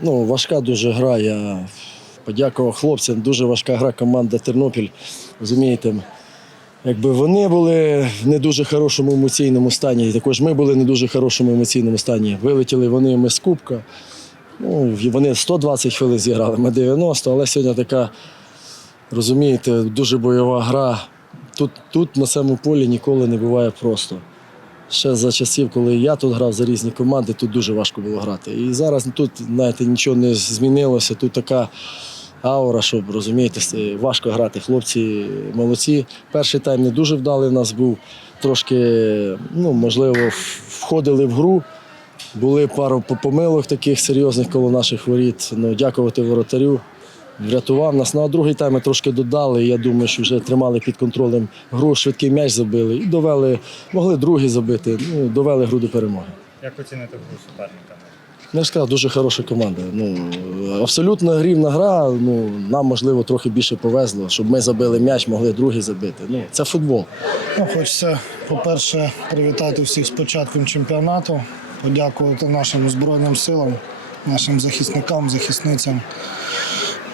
Ну, важка дуже гра. Я подякував хлопцям. Дуже важка гра команда Тернопіль. Розумієте, якби вони були в не дуже хорошому емоційному стані, і також ми були в не дуже хорошому емоційному стані. Вилетіли вони ми з Кубка. Ну, вони 120 хвилин зіграли, ми 90, але сьогодні така, розумієте, дуже бойова гра. Тут, тут на цьому полі ніколи не буває просто. Ще за часів, коли я тут грав за різні команди, тут дуже важко було грати. І зараз тут, знаєте, нічого не змінилося. Тут така аура, щоб розумієте, важко грати. Хлопці молодці. Перший тайм не дуже вдалий в нас був. Трошки, ну, можливо, входили в гру. Були пару помилок таких серйозних коло наших воріт. Ну, дякувати воротарю. Врятував нас. Ну, а другий тайм ми трошки додали. Я думаю, що вже тримали під контролем гру, швидкий м'яч забили і довели, могли другий забити. Ну, довели гру до перемоги. Як оцінити гру суперника? Я ж сказав, дуже хороша команда. Ну, абсолютно рівна гра. Ну, нам, можливо, трохи більше повезло, щоб ми забили м'яч, могли другий забити. Ну, це футбол. Ну, хочеться, по-перше, привітати всіх з початком чемпіонату, подякувати нашим Збройним силам, нашим захисникам, захисницям.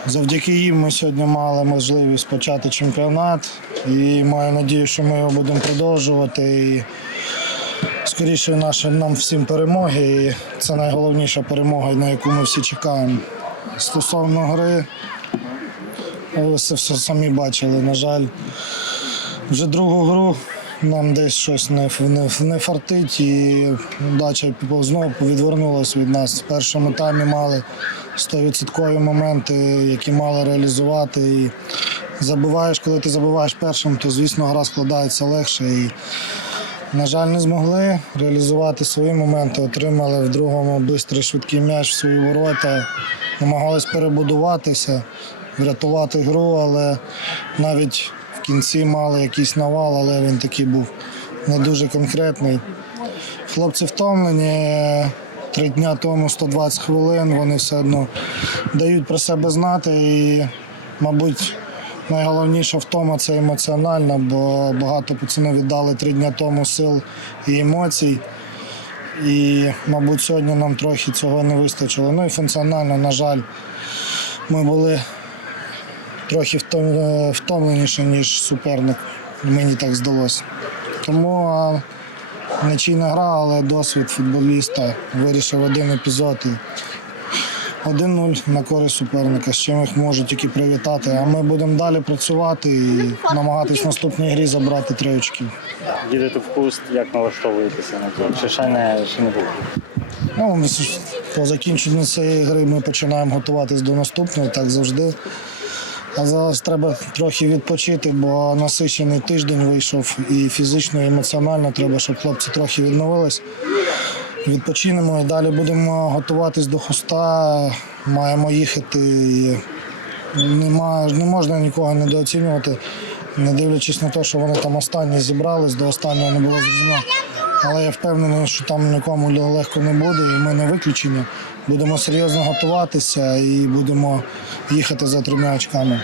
Завдяки їм ми сьогодні мали можливість почати чемпіонат і маю надію, що ми його будемо продовжувати. І скоріше наше, нам всім перемоги. І це найголовніша перемога, на яку ми всі чекаємо. Стосовно гри, ви це все самі бачили. На жаль, вже другу гру нам десь щось не, не, не фартить і удача знову відвернулася від нас. В першому таймі мали 100% моменти, які мали реалізувати. І забиваєш, коли ти забиваєш першим, то звісно гра складається легше. І, на жаль, не змогли реалізувати свої моменти, отримали в другому бистрий швидкий м'яч в свої ворота, намагались перебудуватися, врятувати гру, але навіть кінці мали якийсь навал, але він такий був не дуже конкретний. Хлопці втомлені. Три дня тому 120 хвилин, вони все одно дають про себе знати. І, мабуть, найголовніша втома це емоціональна, бо багато пацанів віддали три дня тому сил і емоцій. І, мабуть, сьогодні нам трохи цього не вистачило. Ну і функціонально, на жаль, ми були трохи втом- е, ніж суперник. Мені так здалося. Тому а, нічийна гра, але досвід футболіста вирішив один епізод. І 1-0 на користь суперника, з чим їх можуть тільки привітати. А ми будемо далі працювати і намагатись в наступній грі забрати три очки. Їдете в куст, як налаштовуєтеся на це? Чи ще не, ще не було? Ну, по закінченню цієї гри ми починаємо готуватись до наступної, так завжди. А зараз треба трохи відпочити, бо насичений тиждень вийшов і фізично, і емоціонально треба, щоб хлопці трохи відновились. Відпочинемо і далі будемо готуватись до хоста. Маємо їхати. І нема, не можна нікого недооцінювати, не дивлячись на те, що вони там останні зібрались, до останнього не було зрозуміло. Але я впевнений, що там нікому легко не буде, і ми не виключення. Будемо серйозно готуватися і будемо їхати за трьома очками.